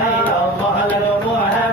Hay Allah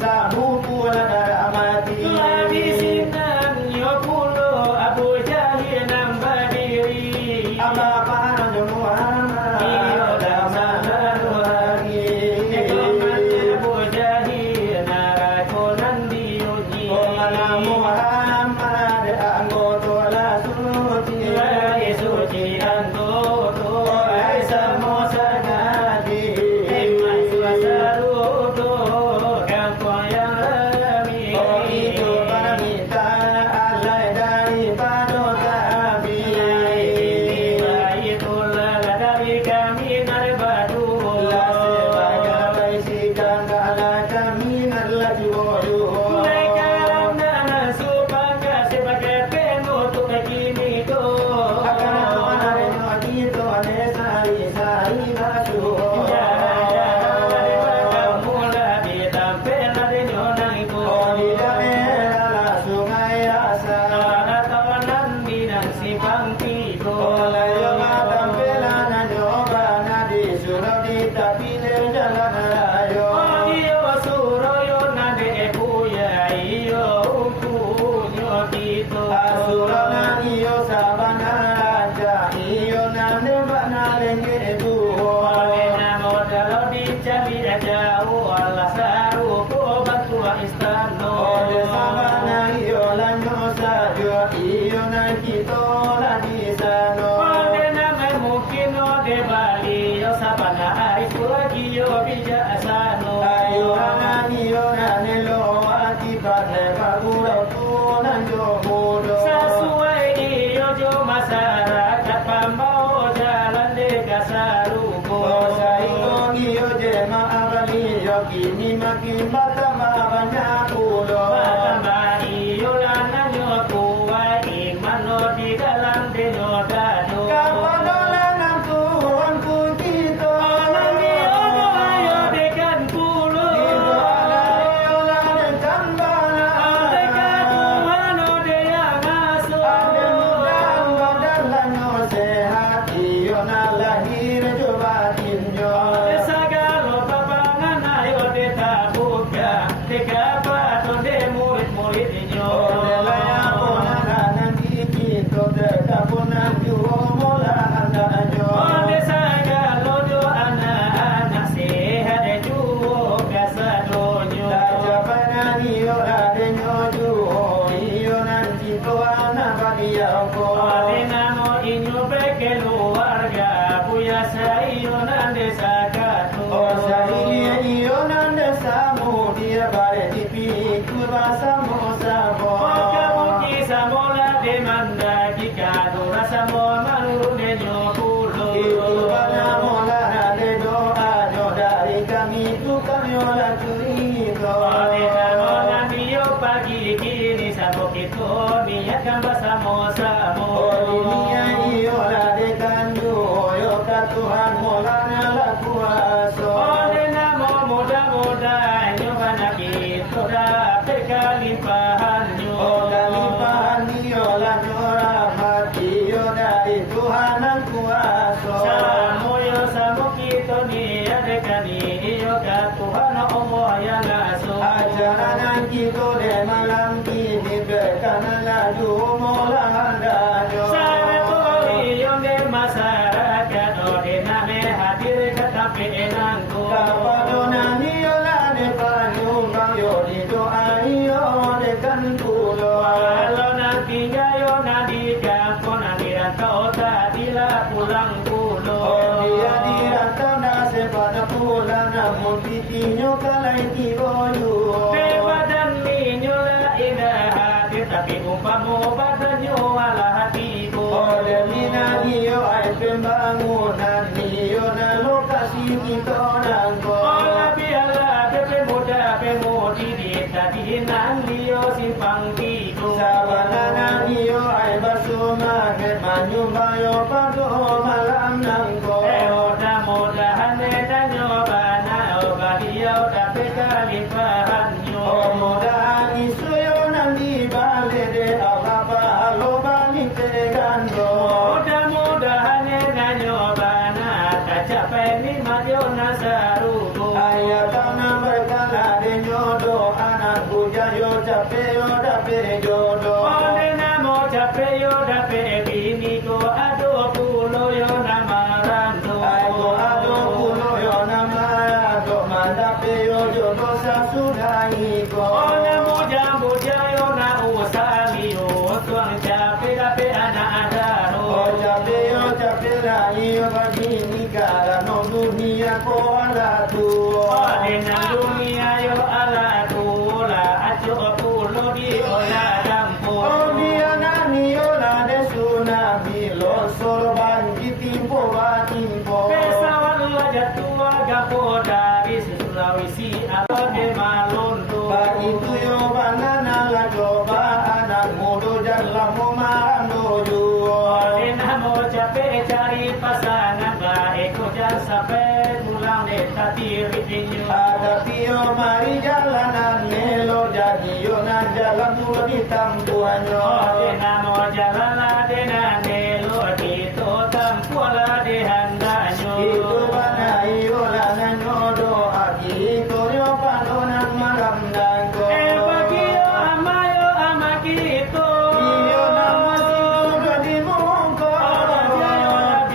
sabu pula daramati Labisinan yo pulo Abu Jahil nang berdiri apa para Muhammad Iyo dama baru hari Ekoman Abu Jahil narakonan diuji Omana Muhammad anggoto la suci Lagi suci anggoto Oleh semua sagadi Hikmat suasaruto Kampung yang lebih Oh itu perminta alai daripada kami Itulah dari kami narbadu La sebagai sikang kala kami nalaju Mereka nana supaya sebagai penutup kini tu Akan menariknya gitu ane sari-sari batu Oh di daerah sungai rasa Oh layo tampilan nyoba nadi suruh ditapile jalan rayo Asurana iyo sabana raja iyo nane bana lenge buho Ode sabana iyo lanyo sajo iyo na kito la di sano Ayo anani yo nane lo ati pate bagura tu nanjo mudo Sesuai iyo masyarakat pambau jalan deka saruko Oh sayo iyo jema abali yo kini makin bertambah banyak pulo Tambah iyo lana nyotua iman no di dalam denyo dado Kapadola nang tuan kuncito Nanti ono ayo dekan pulo Indo alayo lanen kambana Deka Tuhan ode yang Ade asuh mudang badan no sehat iyo na lahir coba tinjo Segala papangan ayo ditabuka Deka paton de murid-muridnya Ode laya ponana nanti kito deka ponan juho mola andajo Ode segala do anak-anak sehat juo kasadonyo Daja panani yo ade nyoju iyo nanti to anak bagia ko Ode namo inyo beke keluarga Buya sayo nande sakatu Oh sahilia iyo nande samu dia bare dipiku basamu sabo Maka buki samola demanda Jika rasa mo manurune nyokulo Itu bana mola ade doa jo dari kami tu kami olah cerita Ode namo nandiyo pagi kini Sabo kito niatkan bersama-sama Oh dunia iyo ade kandu yo ka Tuhan mola nyala kuasa Ode namo mudah-mudahan Nyobana kita dapat kalimpahannya Oh kalimpahan iyo lah rahmat iyo dari Tuhan yang kuasa Samoyo samo kita ni adekani iyo ka Tuhan Allah yang asuh Ajaran kita de malam kini berkanan laju mola handajo Satu iyo de masyarakat Ode name hadir katape enangku Kapadonan iyo lah de panyumbang yo di doa iyo de kan pulo Kalau nanti gayo nanti kampung nanti rantau tadilah pulang pulau Oh dia dirantau nase pada pulang namun titinya kalai tiboyu Badan ninyo la indah Tapi umpamu badannya ala hatiku Oh demina iyo ay pembangunan iyo na lokasi kita nangko Ola biala pepe muda pemudi Tadi nandiyo simpang tiku Sabanana iyo ay basumaget manyumbayo pado malam nangko Mudah-mudahan netanyo bana Obadiyo dapat kalimpahannya Oh mudahan isuyo nanti balik de apa halo balik tegando Mudah-mudahan netanyo bana Tak capai ni majo nasaruku Ayat tanah berkala de nyodo sasudaiko. Oh namo jambu jayo na usaliyo tuang cape dape anak adaro. Oh cape rayo bagini kala no dunia ko ala tu. Oh dena dunia yo ala tu la ajo pulo di ola dampo. Oh dia nani ola de tsunami lo sorban kitimpo batimpo. Pesawat jatua gapo dari Sulawesi alo de malondo. Ba itu yo banana la coba anak mudo jalan momando juo. Dena mo capek cari pasangan baik ko jan sampai pulang neta tiri tinyo. Ada pio mari jalanan melo jadi yo nan jalan tua di tampuanyo. Dena mo jalan la dena nelo di to tampuala de handanyo. Itu bana iyo lana nyodo aki itu yo panonan malam dango. Bagio amayo amakito. Iyo nama sido di mongko.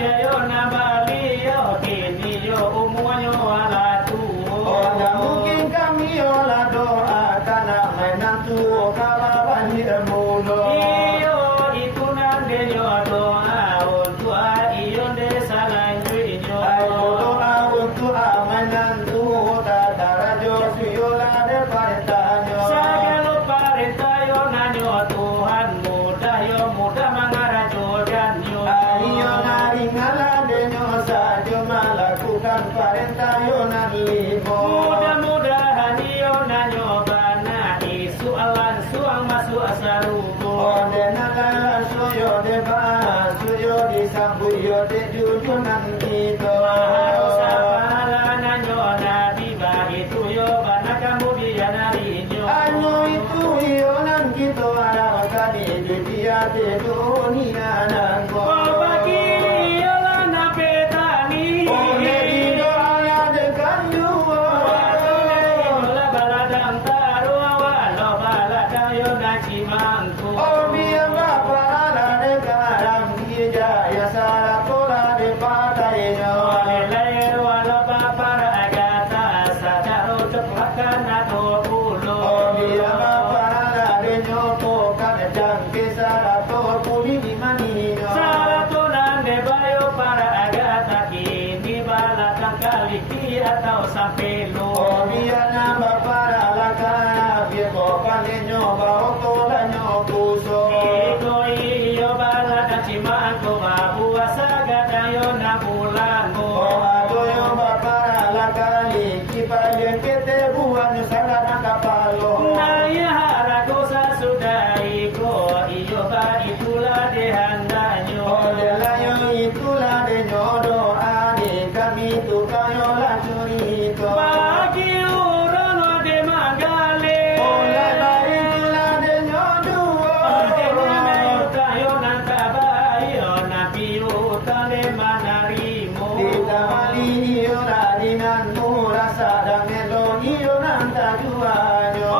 Jayo na balio kini yo umuanyo ala tuo. Oh, nggak mungkin kami olah doa karena mainan tuh kawan dirmulo. Iyo itu nande yo doa untuk iyo desa lanjuinyo. Ayo doa untuk amanan tuh tatara josuyola de paretanyo. Sagalo parentayo nanyo Tuhan mudah mangarajo danyo. Ayo nari ngala de nyosa cuma lakukan parentayo nan limo. Mudah-mudahan iyo nanyo bana isu alan suang masuk asarugo. Oh, de nagala suyo de ba suyo di sambuyo de jujunan kita. Harusapala nanyo nadiba itu yo bana kemudian harinyo. Anu itu ionan kita ada kali di dia di dunia nangko. Bagi iyo lana petani. Oleh di doa dekan jua. Ola baladang taru awalo baladayo nachimangku. Oh biar bapa ada dekat dia ya salah tola de padainya. Walelayer wala papara agata sadaro ceplakan atau pulo. Oh biar bapa ada de nyoto kan jangke salah to puli di manino. Saratunan de bayo para agata kini balatang kaliki atau sampelo. Oh biar nambah para lakana biar kopan de nyoba otola nyokuso. Iko iyo balatang cimangku babu asaga dayo na bulango. Oh adoyo bapara lakali kipayen kete buan sangat nakapalo. Naya harago sudah iko iyo ba itulah dehandanyo. Oh delayo itulah de nyodo ade kami tu kayo la curito. Bagi urono de magale. Oh lala itulah de nyodo. Ditamali iyo radinan murasa dan melo iyo nanta juanyo.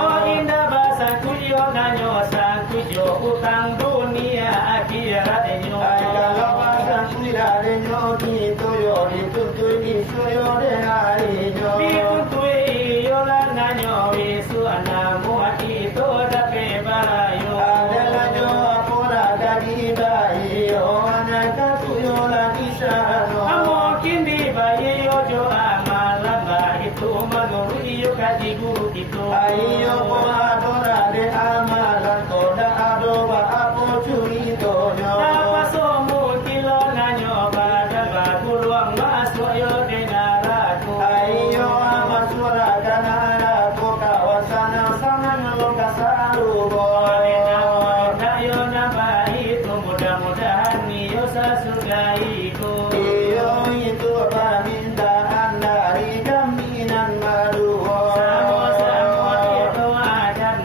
Ay kalau pasang kuda de nyoki toyo dituntui isuyo de hariyo. Adalah jo apura dari bayi o anak tuyo lagi sano. Mungkin di bayi ojo amalan itu menurut iyo kaji guru itu. Ayo po adora de amalan toda adoba apo curi toyo. Apa somu kilo nanyo badal bagu ruang masuk yo denaraku. Ayo amat suara kanara ko kawasan sangan melongkas arubo. Dayo nambah itu mudah-mudahan niyo sasudaiku. Iyo itu permintaan dari jaminan maduho. Samo-samo itu adan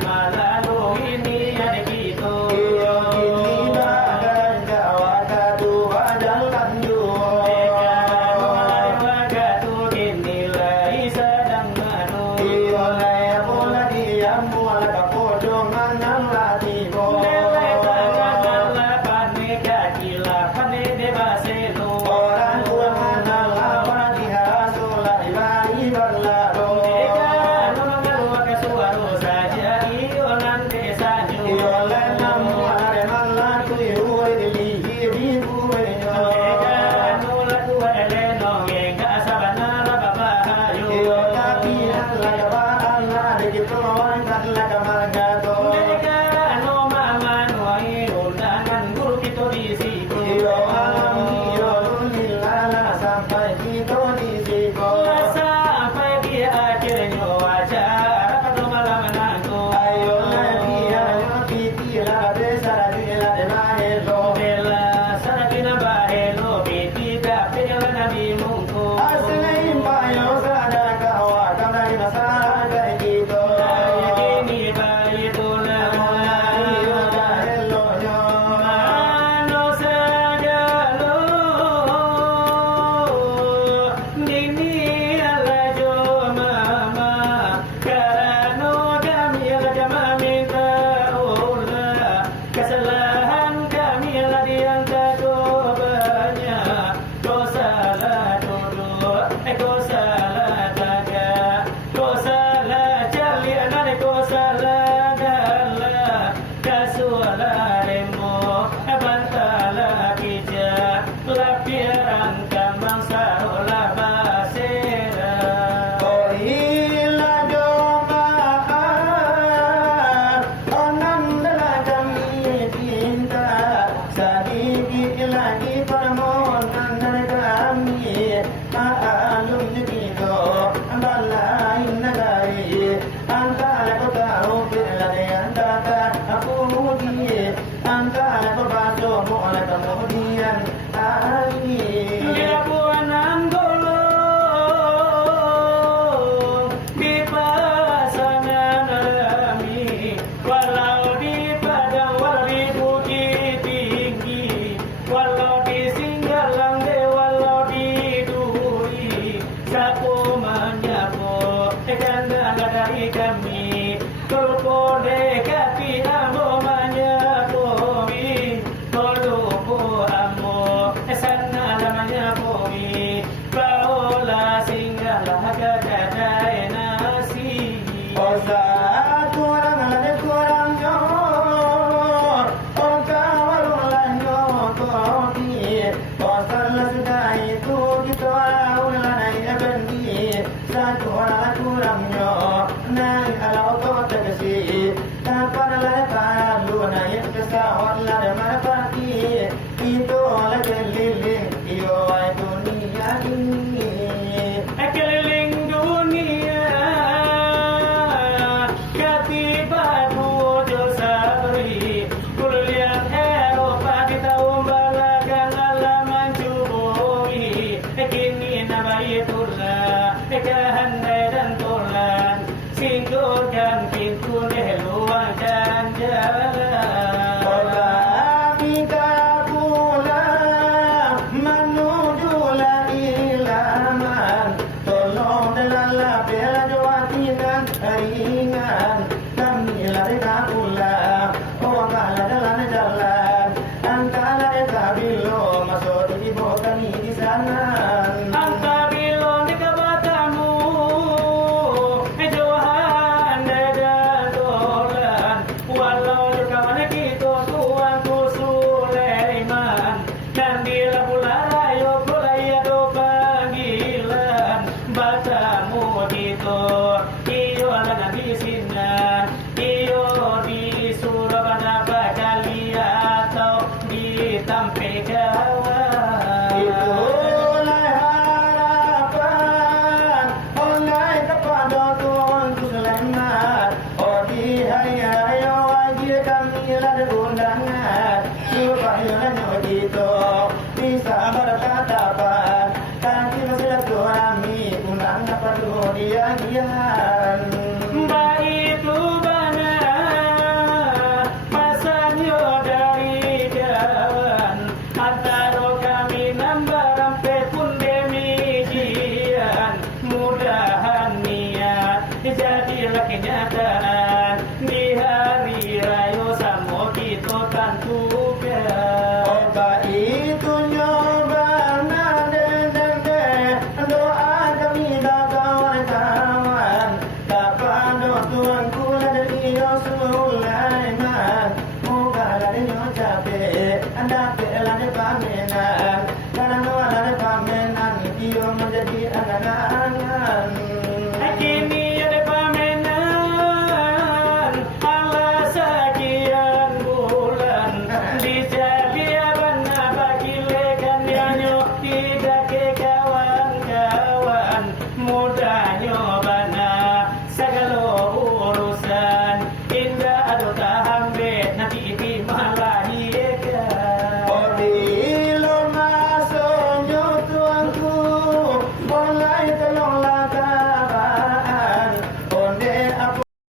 kita wangan lagamargato. Mereka no mama no ai undangan guru kita di situ. Iyo alam iyo lilala sampai kita di situ. Sampai di akhirnya acara pada malam nanti. Ayo lagi ayo kita desa dila de mahelo. Bela sarapina bahelo biti tapi yang nabi mungku. Asli bayo sada kawa kamari masada kita. Ini bayi tulang Iyo hello yo. mano saja lo. Dini ala jo mama karano kami ala minta olah kesalahan kami ala diangkat banyak dosa lah dulu dosa lah daga dosa lah jalian dosa lah gala kasuala remo bantala kija lapiran kambang sarola basera. Ohila joma onandala kami cinta sadiki lagi permohonan kami alum jito balai negari antara kota upila de antara aku mudi antara berbaso mola kemudian hari Dia buanan golong di pasangan kami, walau di padang walau di bukit tinggi, walau di singgalang walau di duri, sapu menyapu kandang dari kami, kalau dekati amo menyapu Tolupo amo sana lamanya bumi baola singgala kadai nasi. Osa kurang lade kurang yo, oka warulan yo kopi. Osa lasdai tu kita ulanai ebendi. Satu orang kurang yo, nai alau to tegesi. Tanpa lade palu nai kesawat lade marapati. Itu lade liling iyo ai dunia ini. Keliling dunia katiba tujuh sabri kuliah Eropa kita umbalakan alaman cubui kini nama itulah kehandai dan tulan singkirkan pintu luar dan jalan. Kota kita pulang menuju ilaman. Tolong delalah bela jawatinan ringan. Kami lari pulang. Oh kala jalan jalan. Antara eta bilo masuk di kami di sana. Anta bilon di kabatamu Johan dada dolan walau kawan kita tuan tu Sulaiman dan bila pula rayo pula ia do panggilan batamu gitu iyo ala nabi sinan iyo di Surabaya kali atau di Tampekawan. Itulah harapan oleh kepada Tuhan Sulaiman. Oh di hari raya wajib kami ada undangan supaya kita bisa berkatapan kaki bersilaturahmi undang apa kemudian. Mbak itu bana pasangnya dari kawan antara kami nambah rampe pun demikian mudahan niat jadilah kenyataan di